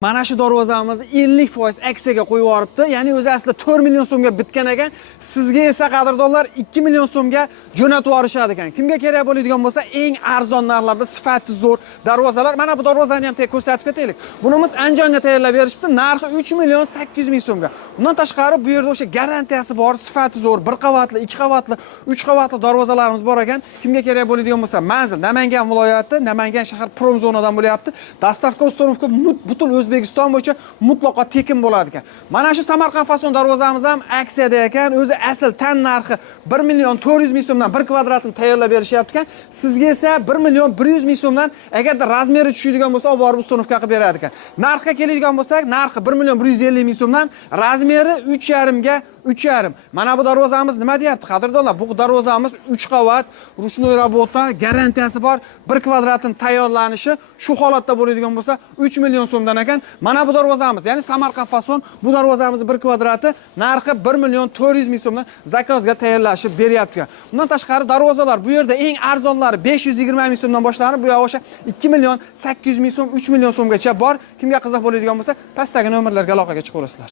Mana shu darvozamizni 50% aksiyaga qo'yib yuboribdi. Ya'ni o'zi aslida 4 million so'mga bitgan ekan. Sizga esa qadrdonlar 2 million so'mga jo'natib yuborishadi ekan. Kimga kerak bo'ladigan bo'lsa, eng arzon narxlarda sifati zo'r darvozalar. Mana bu darvozani ham ko'rsatib ketaylik. Bunimiz Andijonga tayyorlab berishibdi. Narxi 3 million 800 ming so'mga. Undan tashqari bu yerda o'sha garantiyasi bor, sifati zo'r, 1 qavatli, 2 qavatli, 3 qavatli darvozalarimiz bor ekan. Kimga kerak bo'ladigan bo'lsa, manzil Namangan viloyati, Namangan shahar prom zonadan bo'lyapti. Dastavka, uстановка butun O'zbekiston bo'yicha mutlaqo tekin bo'ladi ekan. Mana shu Samarqand fason darvozamiz ham aksiyada ekan. O'zi asl tan narxi 1 million 400 ming so'mdan 1 kvadratini tayyorlab berishyapti ekan. Sizga esa 1 million 100 ming so'mdan agarda razmeri tushadigan bo'lsa, olib borib uстановка qilib beradi ekan. Narxga keladigan bo'lsak, narxi 1 million 150 ming so'mdan, razmeri 3,5 ga 3,5. Mana bu darvozamiz nima deyapti, qadrdonlar? Bu darvozamiz 3 qavat, ruchnoy rabota, garantiyasi bor. 1 kvadratning tayyorlanishi shu holatda bo'ladigan bo'lsa, 3 million so'mdan ekan. Mana bu darvozamiz, ya'ni Samarqand fason bu darvozamiz 1 kvadrati narxi 1 million 400 ming so'mdan zakazga tayyorlashib beryapti. Undan tashqari darvozalar bu yerda eng arzonlari 520 ming so'mdan boshlanib, bu yoq o'sha 2 million 800 ming so'm, 3 million so'mgacha bor. Kimga qiziq bo'ladigan bo'lsa, pastdagi nomerlarga aloqaga chiqaverasizlar.